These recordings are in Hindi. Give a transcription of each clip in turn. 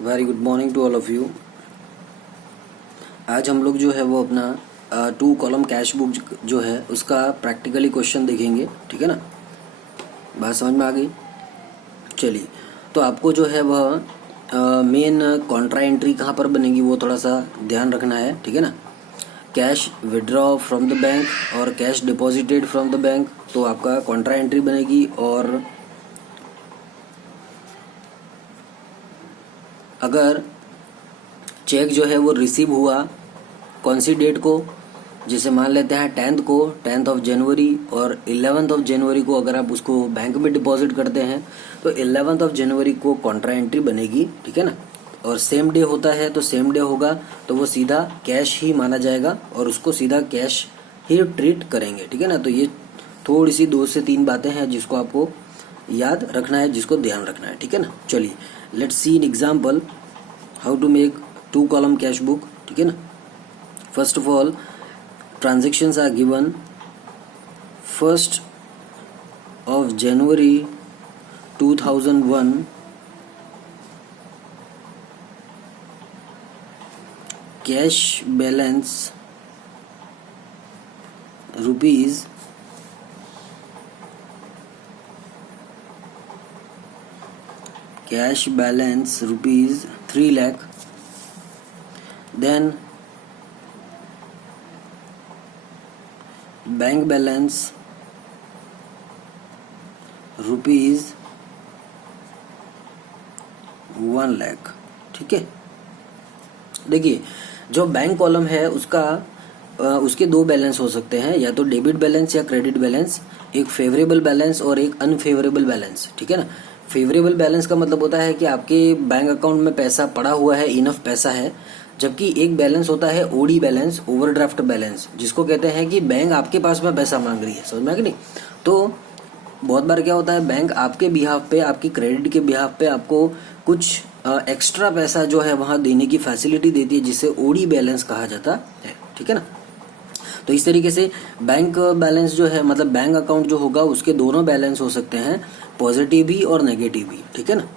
Very good morning to all of you. आज हम लोग जो है वो अपना 2 कॉलम कैश बुक जो है उसका प्रैक्टिकली क्वेश्चन देखेंगे। ठीक है ना, बात समझ में आ गई। चलिए, तो आपको जो है वह मेन कॉन्ट्रा एंट्री कहाँ पर बनेगी वो थोड़ा सा ध्यान रखना है। ठीक है ना, cash withdraw from the bank और cash deposited from the bank, तो आपका कॉन्ट्रा एंट्री बनेगी। और अगर चेक जो है वो रिसीव हुआ कौन सी डेट को, जैसे मान लेते हैं 10th को, 10th ऑफ जनवरी, और 11th ऑफ जनवरी को अगर आप उसको बैंक में डिपॉजिट करते हैं तो 11th ऑफ जनवरी को कॉन्ट्रा एंट्री बनेगी। ठीक है ना, और सेम डे होता है तो सेम डे होगा तो वो सीधा कैश ही माना जाएगा और उसको सीधा कैश ही ट्रीट करेंगे। ठीक है ना, तो ये थोड़ी सी 2 से 3 बातें हैं जिसको आपको याद रखना है, जिसको ध्यान रखना है। ठीक है ना, चलिए let's see in example how to make 2 column cash book. ठीक है ना, first of all, transactions are given 1st of January 2001, cash balance rupees cash balance rupees 3 lakh, then bank balance rupees 1 lakh. ठीक है, देखिए जो बैंक कॉलम है उसका उसके 2 बैलेंस हो सकते हैं, या तो डेबिट बैलेंस या क्रेडिट बैलेंस, एक फेवरेबल बैलेंस और एक अनफेवरेबल बैलेंस। ठीक है ना, फेवरेबल बैलेंस का मतलब होता है कि आपके बैंक अकाउंट में पैसा पड़ा हुआ है, इनफ पैसा है, जबकि एक बैलेंस होता है ओडी बैलेंस, ओवरड्राफ्ट बैलेंस, जिसको कहते हैं कि बैंक आपके पास में पैसा मांग रही है। समझ में आ गया नहीं? तो बहुत बार क्या होता है, बैंक आपके बिहाफ पे, आपकी क्रेडिट के बिहाफ पे आपको कुछ एक्स्ट्रा पैसा जो है वहां देने की फैसिलिटी देती है, जिसे ओडी बैलेंस कहा जाता है। ठीक है ना, तो इस तरीके से बैंक बैलेंस जो है, मतलब बैंक अकाउंट जो होगा उसके दोनों बैलेंस हो सकते हैं, पॉजिटिव भी और नेगेटिव भी। ठीक है ना,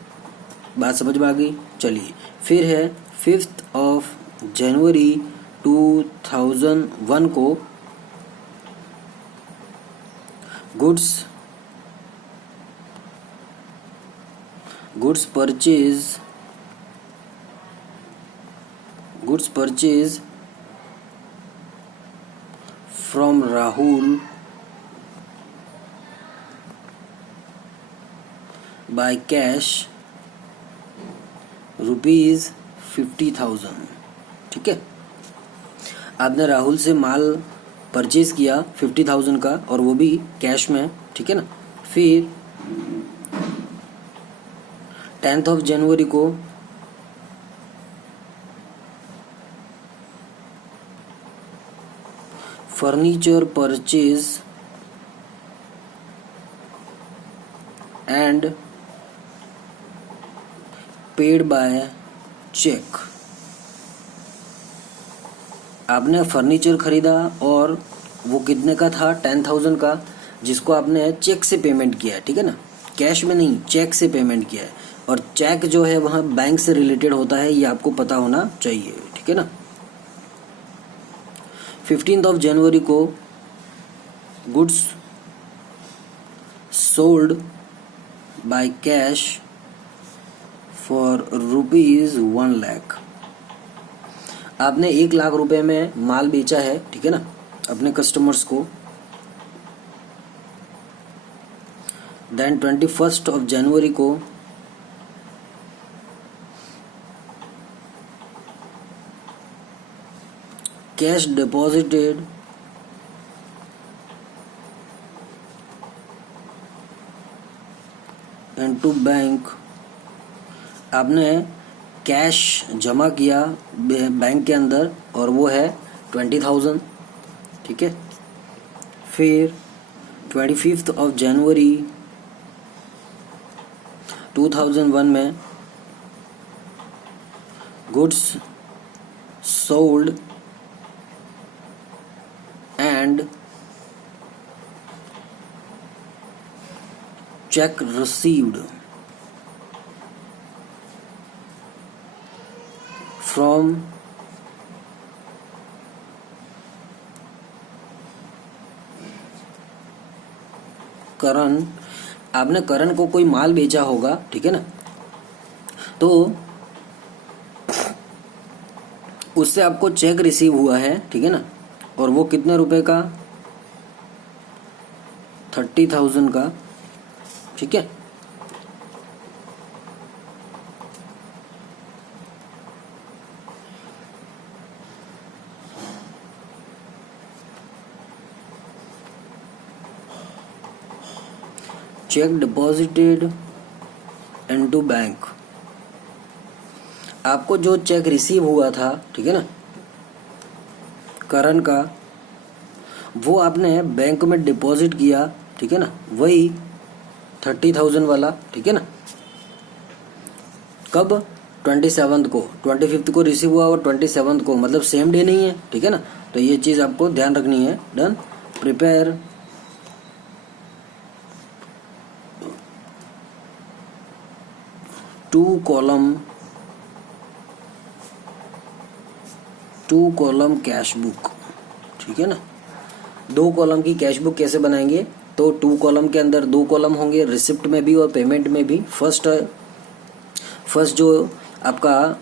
बात समझ में आ गई। चलिए फिर है 5th ऑफ जनवरी 2001 को goods purchase from Rahul by cash rupees 50,000। ठीक है, आपने राहुल से माल परचेज किया 50,000 का, और वो भी कैश में। ठीक है ना, फिर 10th ऑफ जनवरी को furniture purchase and paid by cheque. आपने फर्नीचर खरीदा और वो कितने का था, 10,000 का, जिसको आपने चेक से पेमेंट किया है। ठीक है ना, कैश में नहीं, चेक से पेमेंट किया है, और चेक जो है वहाँ बैंक से रिलेटेड होता है, ये आपको पता होना चाहिए। ठीक है ना, 15th ऑफ जनवरी को goods sold by cash for rupees 1 lakh. आपने 1 लाख रुपए में माल बेचा है। ठीक है ना, अपने कस्टमर्स को। देन 21st ऑफ जनवरी को कैश डिपॉजिटेड इनटू बैंक। आपने कैश जमा किया बैंक के अंदर और वो है 20,000। ठीक है, फिर 25th ऑफ जनवरी 2001 में goods sold and cheque received. From Karan, आपने करण को कोई माल बेचा होगा, ठीक है ना, तो उससे आपको चेक रिसीव हुआ है, ठीक है ना, और वो कितने रुपए का, 30,000 का, ठीक है। चेक डिपॉजिटेड इनटू बैंक, आपको जो चेक रिसीव हुआ था, ठीक है ना, करण का, वो आपने बैंक में डिपॉजिट किया, ठीक है ना, वही 30,000 वाला, ठीक है ना। कब? 27 को, 25 को रिसीव हुआ और 27 को, मतलब सेम डे नहीं है, ठीक है ना। तो ये चीज आपको ध्यान रखनी है। Done. Prepare two column cash book, ठीक है ना। 2 कॉलम की कैश बुक कैसे बनाएंगे? तो 2 कॉलम के अंदर 2 कॉलम होंगे, रिसिप्ट में भी और पेमेंट में भी। फर्स्ट जो आपका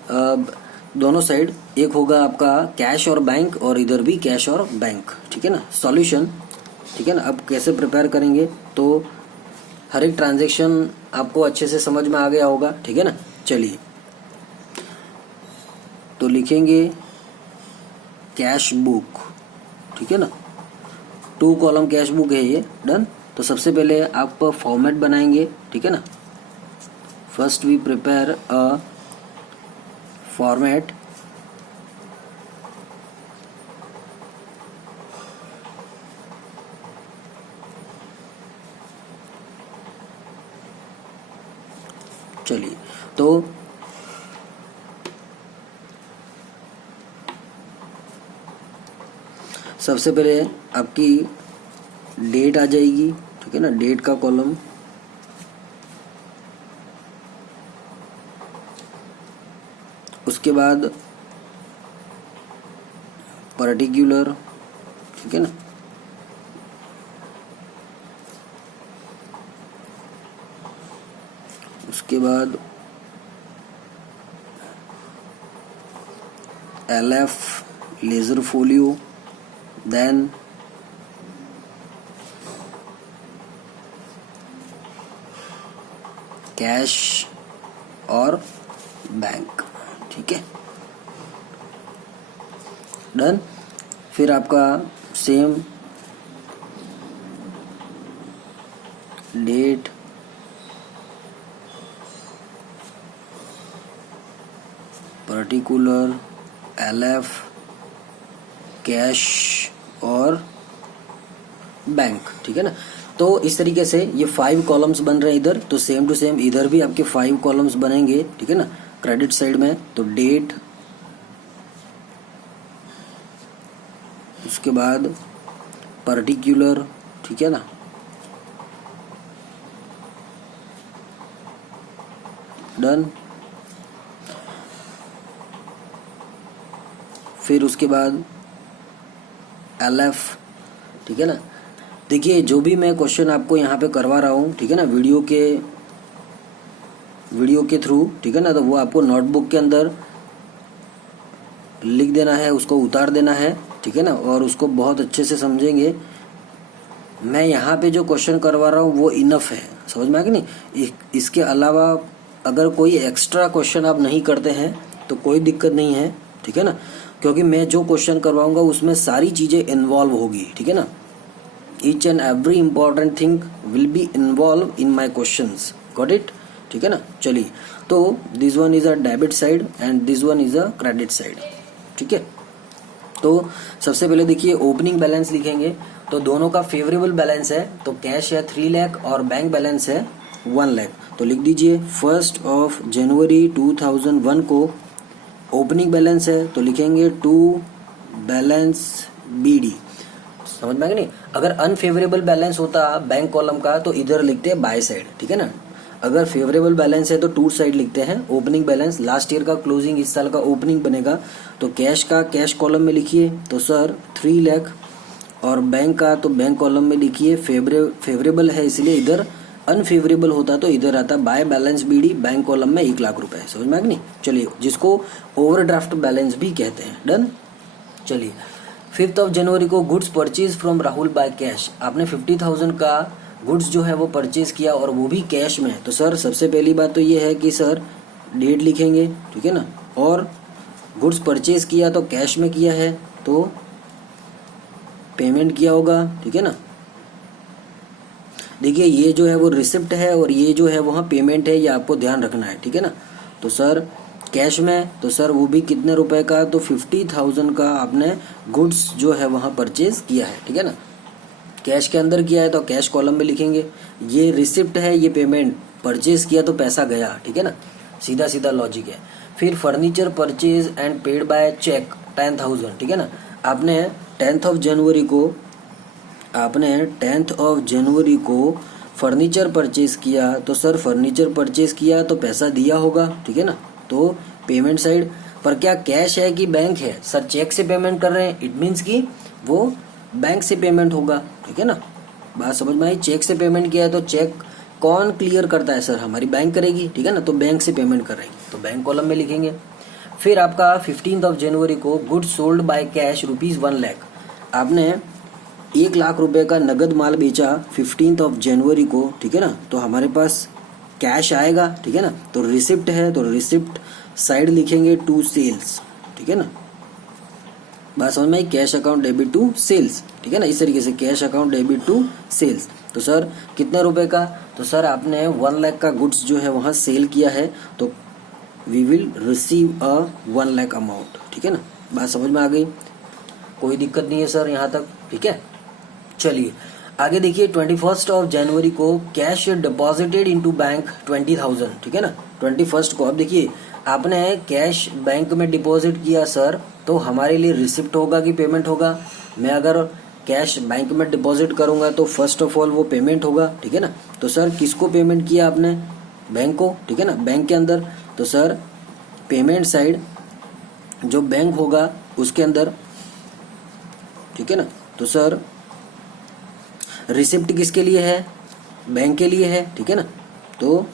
दोनों साइड, एक होगा आपका कैश और बैंक, और इधर भी कैश और बैंक, ठीक है ना। सॉल्यूशन, ठीक है ना। अब कैसे प्रिपेयर करेंगे, तो हर एक ट्रांजैक्शन आपको अच्छे से समझ में आ गया होगा, ठीक है ना। चलिए, तो लिखेंगे कैश बुक, ठीक है ना। 2 कॉलम कैश बुक है ये। डन। तो सबसे पहले आप फॉर्मेट बनाएंगे, ठीक है ना। First we prepare a format चलिए, तो सबसे पहले आपकी डेट आ जाएगी, ठीक है ना, डेट का कॉलम। उसके बाद पर्टिकुलर, ठीक है ना। उसके बाद LF ledger folio, then cash और बैंक, ठीक है। डन। फिर आपका same date, particular, LF, cash और बैंक, ठीक है ना। तो इस तरीके से ये 5 कॉलम्स बन रहे हैं इधर, तो सेम टू सेम इधर भी आपके 5 कॉलम्स बनेंगे, ठीक है ना। क्रेडिट साइड में तो डेट, उसके बाद पर्टिकुलर, ठीक है ना, डन। फिर उसके बाद LF, ठीक है ना। देखिए, जो भी मैं क्वेश्चन आपको यहाँ पे करवा रहा हूँ, ठीक है ना, वीडियो के थ्रू, ठीक है ना, तो वो आपको नोटबुक के अंदर लिख देना है, उसको उतार देना है, ठीक है ना, और उसको बहुत अच्छे से समझेंगे। मैं यहाँ पे जो क्वेश्चन करवा रहा हूँ वो इनफ है, समझ में आ गया नहीं। इसके अलावा अगर कोई एक्स्ट्रा क्वेश्चन आप नहीं करते हैं तो कोई दिक्कत नहीं है, ठीक है ना, क्योंकि मैं जो क्वेश्चन करवाऊंगा उसमें सारी चीजें इन्वॉल्व होगी, ठीक है ना। Each and every important thing will be involve in my questions, got it, ठीक है ना। चलिए, तो this one is a debit side and this one is a credit side, ठीक है। तो सबसे पहले देखिए, ओपनिंग बैलेंस लिखेंगे, तो दोनों का फेवरेबल बैलेंस है, तो कैश है 3 लाख और बैंक बैलेंस है 1 लाख। तो लिख दीजिए 1 जनवरी 2001 को ओपनिंग बैलेंस है, तो लिखेंगे टू बैलेंस BD। समझ में आ गया नहीं। अगर अनफेवरेबल बैलेंस होता बैंक कॉलम का तो इधर लिखते बाय साइड, ठीक है ना। अगर फेवरेबल बैलेंस है तो टू साइड लिखते हैं, ओपनिंग बैलेंस लास्ट ईयर का क्लोजिंग इस साल का ओपनिंग बनेगा, तो कैश का कैश कॉलम में लिखिए तो सर 3 लाख, और बैंक का तो बैंक कॉलम में लिखिए फेवरेबल है इसलिए इधर, अनफेवरेबल होता तो इधर आता by balance BD bank column में 1 लाख रुपए। समझ में आ गया नहीं? चलिए, जिसको ओवरड्राफ्ट बैलेंस भी कहते हैं। डन। चलिए, 5 जनवरी को goods purchase from Rahul by cash, आपने 50,000 का गुड्स जो है वो परचेज किया और वो भी कैश में, तो सर सबसे पहली बात तो ये है कि सर डेट लिखेंगे, ठीक है ना, और गुड्स परचेज किया तो कैश में किया है तो पेमेंट किया होगा, ठीक है ना। देखिए ये जो है वो रिसिप्ट है और ये जो है वहाँ पेमेंट है, ये आपको ध्यान रखना है, ठीक है ना। तो सर कैश में, तो सर वो भी कितने रुपए का, तो 50,000 का आपने गुड्स जो है वहाँ परचेज किया है, ठीक है ना। कैश के अंदर किया है तो कैश कॉलम में लिखेंगे, ये रिसिप्ट है, ये पेमेंट, परचेज किया तो पैसा गया, ठीक है ना, सीधा सीधा लॉजिक है। फिर furniture purchase and paid by cheque 10,000, ठीक है ना। आपने 10th जनवरी को फर्नीचर परचेज किया, तो सर फर्नीचर परचेज किया तो पैसा दिया होगा, ठीक है ना, तो पेमेंट साइड पर क्या कैश है कि बैंक है, सर चेक से पेमेंट कर रहे हैं, इट मीन्स कि वो बैंक से पेमेंट होगा, ठीक है ना। बात समझ में आई? चेक से पेमेंट किया है तो चेक कौन क्लियर करता है, सर हमारी बैंक करेगी, ठीक है ना, तो बैंक से पेमेंट कर रही तो बैंक कॉलम में लिखेंगे। फिर आपका 15 जनवरी को goods sold by cash ₹1 lakh, आपने 1 लाख रुपए का नगद माल बेचा 15 जनवरी को, ठीक है ना, तो हमारे पास कैश आएगा, ठीक है ना, तो रिसिप्ट है तो रिसिप्ट साइड लिखेंगे टू सेल्स, ठीक है ना। बात समझ में आई? Cash account debit to sales, ठीक है ना, इस तरीके से cash account debit to sales. तो सर कितने रुपए का, तो सर आपने 1 लाख का गुड्स जो है वहाँ सेल किया है तो we will receive a 1 lakh amount, ठीक है ना। बात समझ में आ गई? कोई दिक्कत नहीं है सर यहाँ तक, ठीक है। चलिए आगे देखिए, 21 जनवरी को कैश डिपॉजिटेड इनटू बैंक 20,000, ठीक है ना, 21 को। अब देखिए आपने कैश बैंक में डिपॉजिट किया सर, तो हमारे लिए रिसिप्ट होगा कि पेमेंट होगा। मैं अगर कैश बैंक में डिपॉजिट करूंगा तो फर्स्ट ऑफ ऑल वो पेमेंट होगा, ठीक है ना। तो सर किसको पेमेंट किया आपने, बैंक को, ठीक है ना, बैंक के अंदर, तो सर पेमेंट साइड जो बैंक होगा उसके अंदर, ठीक है ना। तो सर रिसिप्ट किसके लिए है, बैंक के लिए है, ठीक है ना, तो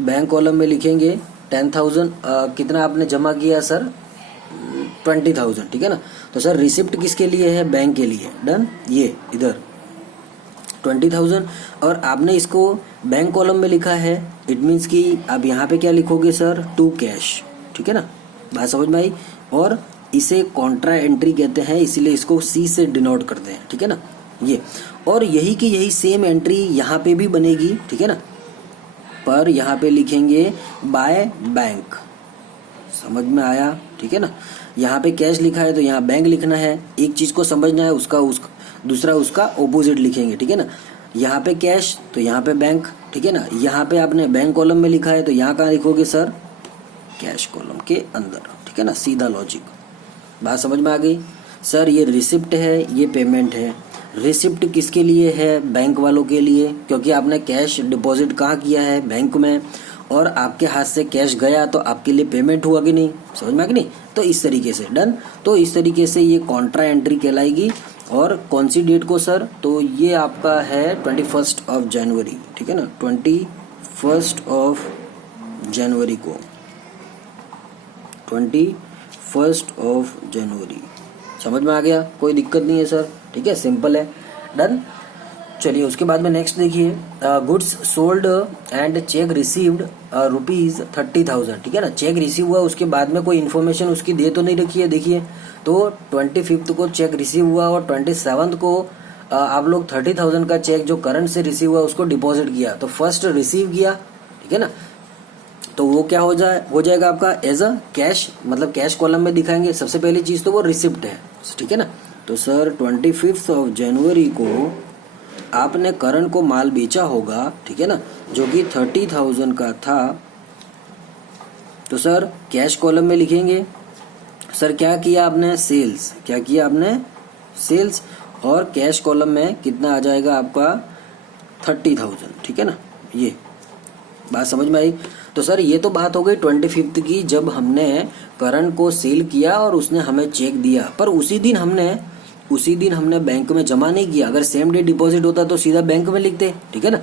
बैंक कॉलम में लिखेंगे 10,000, कितना आपने जमा किया सर 20,000, ठीक है ना। तो सर रिसिप्ट किसके लिए है, बैंक के लिए। डन। ये इधर 20,000 और आपने इसको बैंक कॉलम में लिखा है, इट मीन्स कि आप यहाँ पे क्या लिखोगे सर, टू कैश, ठीक है ना। बात समझ में आई? और इसे कॉन्ट्रा एंट्री कहते हैं, इसीलिए इसको सी से डिनोट करते हैं, ठीक है ना ये। और यही की यही सेम एंट्री यहाँ पे भी बनेगी, ठीक है ना, पर यहाँ पे लिखेंगे बाय बैंक। समझ में आया? ठीक है ना। यहाँ पे कैश लिखा है तो यहाँ बैंक लिखना है, एक चीज को समझना है, उसका दूसरा उसका ऑपोजिट लिखेंगे, ठीक है ना। यहाँ पे कैश तो यहाँ पे बैंक, ठीक है ना। यहाँ पे आपने बैंक कॉलम में लिखा है तो यहाँ कहाँ लिखोगे सर, कैश कॉलम के अंदर, ठीक है ना, सीधा लॉजिक। बात समझ में आ गई? सर ये रिसिप्ट है, ये पेमेंट है। रिसिप्ट किसके लिए है, बैंक वालों के लिए, क्योंकि आपने कैश डिपॉजिट कहाँ किया है, बैंक में, और आपके हाथ से कैश गया तो आपके लिए पेमेंट हुआ कि नहीं, समझ में आ कि नहीं। तो इस तरीके से डन। तो इस तरीके से ये कॉन्ट्रा एंट्री कहलाएगी। और कौन सी डेट को सर, तो ये आपका है 21 जनवरी, ठीक है ना, 21 जनवरी को, 21 जनवरी। समझ में आ गया? कोई दिक्कत नहीं है सर, ठीक है, सिंपल है। डन। चलिए उसके बाद में नेक्स्ट देखिए, goods sold and cheque received ₹30,000, ठीक है ना। चेक रिसीव हुआ, उसके बाद में कोई इन्फॉर्मेशन उसकी दे तो नहीं रखी है, देखिए। तो 25 को चेक रिसीव हुआ और 27 को आप लोग 30,000 का चेक जो करंट से रिसीव हुआ उसको डिपॉजिट किया, तो फर्स्ट रिसीव किया, ठीक है ना, तो वो क्या हो जाएगा आपका एज अ कैश, मतलब कैश कॉलम में दिखाएंगे। सबसे पहली चीज तो वो रिसिप्ट है, ठीक है ना। तो सर 25 जनवरी को आपने करण को माल बेचा होगा, ठीक है ना, जो कि 30,000 का था। तो सर कैश कॉलम में लिखेंगे, सर क्या किया आपने, सेल्स, क्या किया आपने, सेल्स, और कैश कॉलम में कितना आ जाएगा आपका 30,000, ठीक है ना, ये बात समझ में आई? तो सर ये तो बात हो गई 25th की, जब हमने करण को सेल किया और उसने हमें चेक दिया, पर उसी दिन हमने बैंक में जमा नहीं किया। अगर सेम डे डिपॉजिट होता तो सीधा बैंक में लिखते, ठीक है ना,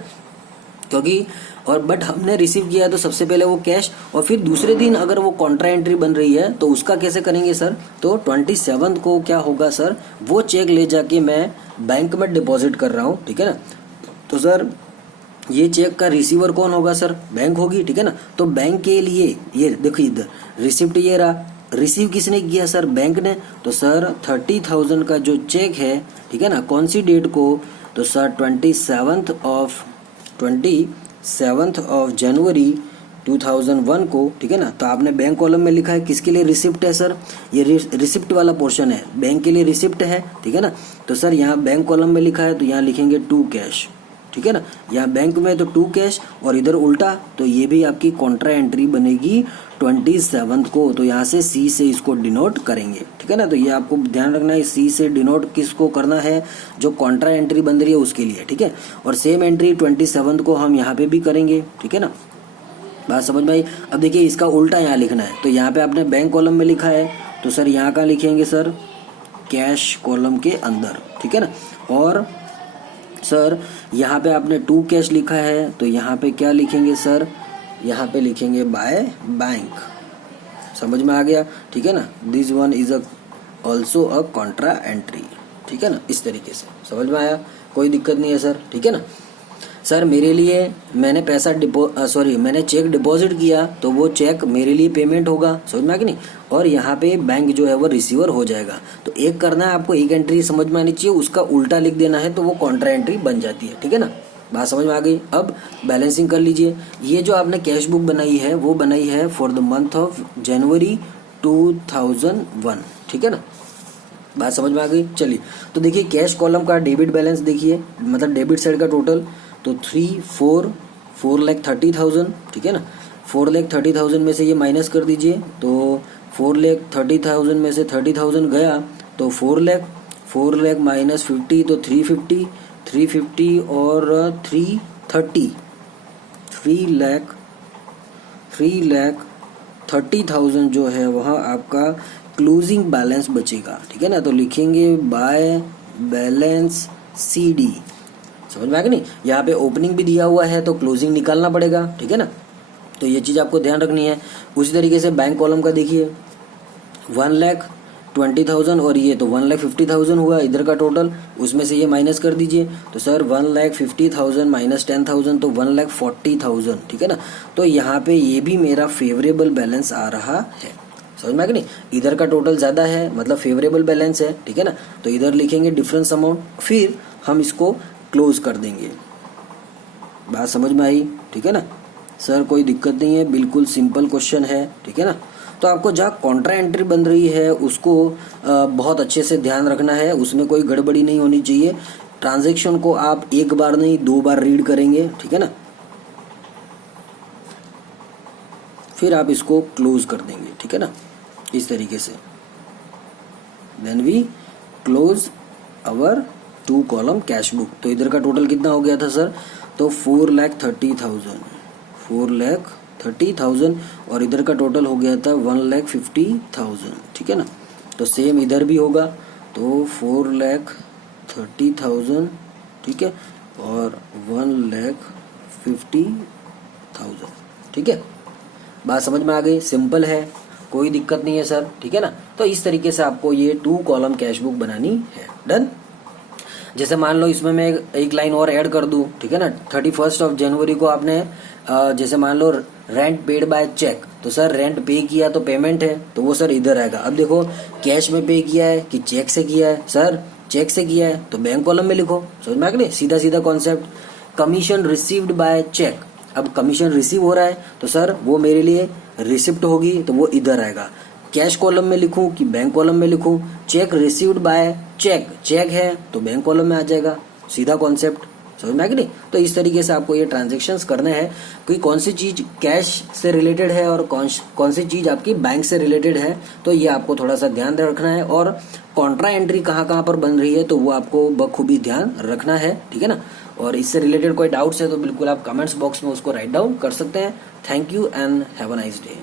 क्योंकि और बट हमने रिसीव किया तो सबसे पहले वो कैश, और फिर दूसरे दिन अगर वो कॉन्ट्रा एंट्री बन रही है तो उसका कैसे करेंगे सर? तो 27 को क्या होगा सर, वो चेक ले जाके मैं बैंक में डिपॉजिट कर रहा हूँ, ठीक है ना। तो सर ये चेक का रिसीवर कौन होगा सर? बैंक होगी, ठीक है ना। तो बैंक के लिए ये देखिए इधर रिसिप्ट ये रहा, रिसीव किसने किया सर? बैंक ने। तो सर 30,000 का जो चेक है, ठीक है ना, कौन सी डेट को? तो सर 27th ऑफ जनवरी 2001 को, ठीक है ना। तो आपने बैंक कॉलम में लिखा है, किसके लिए रिसिप्ट है सर? ये रिसिप्ट वाला पोर्शन है, बैंक के लिए रिसिप्ट है, ठीक है ना। तो सर यहाँ बैंक कॉलम में लिखा है तो यहाँ लिखेंगे टू कैश, ठीक है ना। यहाँ बैंक में तो टू कैश और इधर उल्टा, तो ये भी आपकी कॉन्ट्रा एंट्री बनेगी 27 को। तो यहाँ से सी से इसको डिनोट करेंगे, ठीक है ना। तो ये आपको ध्यान रखना है, सी से डिनोट किसको करना है? जो कॉन्ट्रा एंट्री बन रही है उसके लिए, ठीक है। और सेम एंट्री 27 को हम यहाँ पे भी करेंगे, ठीक है ना। बात समझ में आई? अब देखिए इसका उल्टा यहाँ लिखना है, तो यहाँ पे आपने बैंक कॉलम में लिखा है तो सर यहाँ का लिखेंगे सर कैश कॉलम के अंदर, ठीक है ना। और सर यहाँ पे आपने टू कैश लिखा है तो यहाँ पे क्या लिखेंगे सर? यहाँ पे लिखेंगे बाय बैंक। समझ में आ गया, ठीक है ना। This one is also a Contra entry, ठीक है ना। इस तरीके से समझ में आया, कोई दिक्कत नहीं है सर, ठीक है ना। सर मेरे लिए मैंने मैंने चेक डिपॉजिट किया तो वो चेक मेरे लिए पेमेंट होगा, समझ में आ कि नहीं। और यहाँ पे बैंक जो है वो रिसीवर हो जाएगा। तो एक करना है आपको, एक एंट्री समझ में आनी चाहिए, उसका उल्टा लिख देना है तो वो कॉन्ट्रा एंट्री बन जाती है, ठीक है ना। बात समझ में आ गई? अब बैलेंसिंग कर लीजिए। ये जो आपने कैश बुक बनाई है वो बनाई है for the month of January 2001, ठीक है ना। बात समझ में आ गई? चलिए तो देखिए कैश कॉलम का डेबिट बैलेंस देखिए, मतलब डेबिट साइड का टोटल तो 4,30,000, ठीक है ना। 4,30,000 में से ये माइनस कर दीजिए, तो 4,30,000 में से 30,000 गया तो 4 लाख माइनस 50 तो 350 और 330 3,30,000 जो है वहाँ आपका क्लोजिंग बैलेंस बचेगा, ठीक है ना। तो लिखेंगे बाय बैलेंस CD, समझ में आ गया नहीं। यहाँ पे ओपनिंग भी दिया हुआ है तो क्लोजिंग निकालना पड़ेगा, ठीक है ना। तो ये चीज़ आपको ध्यान रखनी है। उसी तरीके से बैंक कॉलम का देखिए 1,20,000 और ये तो 1,50,000 हुआ इधर का टोटल, उसमें से ये माइनस कर दीजिए। तो सर 1,50,000 माइनस 10,000 तो 1,40,000, ठीक है ना। तो यहाँ पे ये भी मेरा फेवरेबल बैलेंस आ रहा है, समझ में आ गया नहीं। इधर का टोटल ज़्यादा है मतलब फेवरेबल बैलेंस है, ठीक है ना। तो इधर लिखेंगे डिफरेंस अमाउंट, फिर हम इसको क्लोज कर देंगे। बात समझ में आई, ठीक है ना। सर कोई दिक्कत नहीं है, बिल्कुल सिंपल क्वेश्चन है, ठीक है ना। तो आपको जहाँ कॉन्ट्रा एंट्री बन रही है उसको बहुत अच्छे से ध्यान रखना है, उसमें कोई गड़बड़ी नहीं होनी चाहिए। ट्रांजैक्शन को आप एक बार नहीं 2 बार रीड करेंगे, ठीक है ना, फिर आप इसको क्लोज कर देंगे, ठीक है ना, इस तरीके से। Then we close our 2 column cash book. तो इधर का टोटल कितना हो गया था सर? तो 4,30,000 और इधर का टोटल हो गया था 1,50,000, ठीक है ना। तो सेम इधर भी होगा, तो 4,30,000, ठीक है, और 1,50,000, ठीक है। बात समझ में आ गई, सिंपल है, कोई दिक्कत नहीं है सर, ठीक है ना। तो इस तरीके से आपको ये 2 कॉलम कैश बुक बनानी है। डन। जैसे मान लो इसमें मैं एक लाइन और ऐड कर दूं, ठीक है ना। 31 ऑफ जनवरी को आपने जैसे मान लो रेंट पेड बाय चेक, तो सर रेंट पे किया तो पेमेंट है तो वो सर इधर आएगा। अब देखो कैश में पे किया है कि चेक से किया है? सर चेक से किया है तो बैंक कॉलम में लिखो, समझ में आ गया? सीधा सीधा concept. Commission received by cheque, अब कमीशन रिसीव हो रहा है तो सर वो मेरे लिए रिसिप्ट होगी तो वो इधर आएगा। कैश कॉलम में लिखूं कि बैंक कॉलम में लिखूं? चेक रिसीव्ड बाय चेक है तो बैंक कॉलम में आ जाएगा, सीधा कॉन्सेप्ट, समझ में आ गया नहीं। तो इस तरीके से आपको ये ट्रांजैक्शंस करने हैं कि कौन सी चीज कैश से रिलेटेड है और कौन सी चीज आपकी बैंक से रिलेटेड है, तो ये आपको थोड़ा सा ध्यान रखना है। और कॉन्ट्रा एंट्री कहाँ कहाँ पर बन रही है तो वो आपको बखूबी ध्यान रखना है, ठीक है ना। और इससे रिलेटेड कोई डाउट्स है तो बिल्कुल आप कमेंट्स बॉक्स में उसको राइट डाउन कर सकते हैं। Thank you and have a nice day.